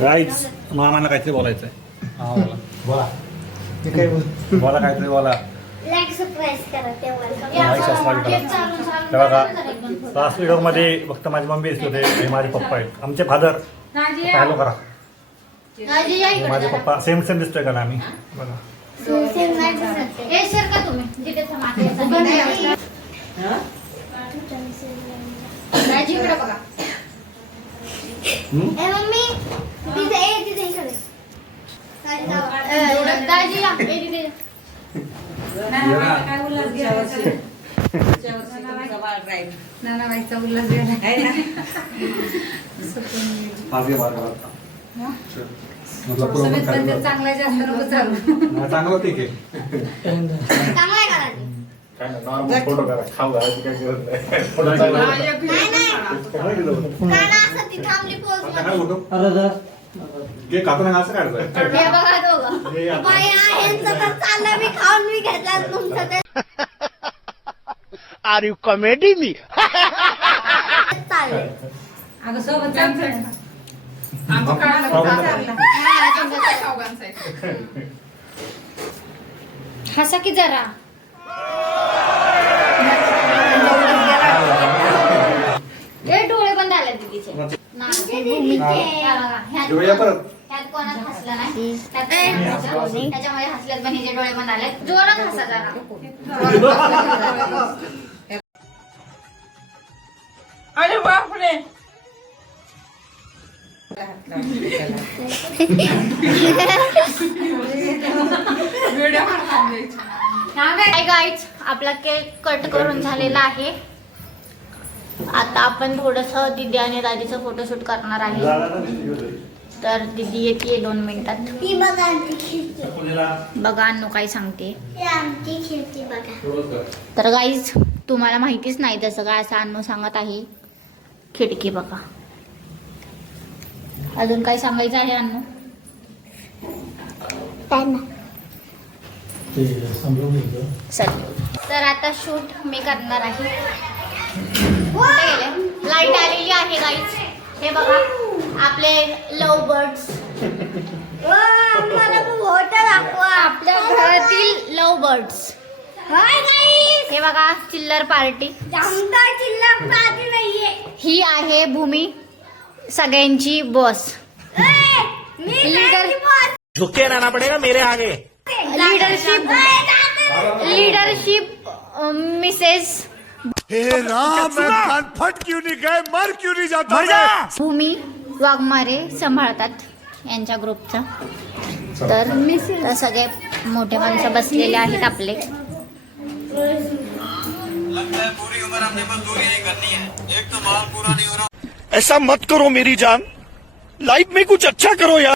Rights मामाला काहीतरी बोलायचं आहे. हा बोला बोला मी काय बोल बोला काहीतरी बोला. लाईक सबस्क्राईब करा तेव्हा. लाईक सबस्क्राईब करा. तेव्हा लास्ट व्हिडिओमध्ये फक्त माझी मम्मी दिसत होते आणि माझे पप्पा आहेत. आमचे फादर हॅलो करा. माझे पप्पा सेम सेम दिसतोय का ना आम्ही बघा. मम्मी तिथे ए तिथे इकडे दाजी चांगला जास्त नको चालू. चांगलं ठीक आहे. चांगला आहे का काय नाही नॉर्मल फोटो करा. खाऊ घालायची काय गरज नाही. फोटो असं ती थांबली पोज फोटो केक कापून असं काढायचं. हे बघा दोघं बाई आहे तर चाललं मी खाऊन मी घेतला तुमचं ते आर यू कॉमेडी मी चाललंय. अगं सोबत जायचं. हसा की जरा हे डोळे बंद आले दीदीचे ह्यात कोणाच हसलं नाही त्याच्यामध्ये हसल्यात पण हिचे डोळे बंद आले. जोरात हसा जरा. अरे बापरे. गाईज आपला केक कट करून झालेला आहे. आता आपण थोडस दीदी आणि दादीचं फोटोशूट करणार आहे. तर दीदी येते 2 मिनिटात. बघा अन्नू काय सांगते. तर गाईज तुम्हाला माहितीच नाही तसं काय असं अन्नू सांगत आहे. खिडकी बघा. अजून काय सांगायचं आहे अन्नू. तर आता शूट मी करणार आहे. लाईट आलेली आहे गाईज. हे बघा आपले लव बर्ड्स. आपल्या घरातील लव बर्ड्स. हे बघा चिल्लर पार्टी. ही आहे भूमी सगळ्यांची बॉस. झुके रहना पड़ेगा मेरे आगे. लीडरशिप मिसेस हे राम फट क्यों नहीं गए मर क्यों नहीं जाता. भूमी वाघमारे सांभाळतात यांच्या ग्रुपचा. तर सगळे मोठे माणसं बसलेले आहेत आपले. ऐसा मत करो मेरी जान. लाइफ में कुछ अच्छा करो यार.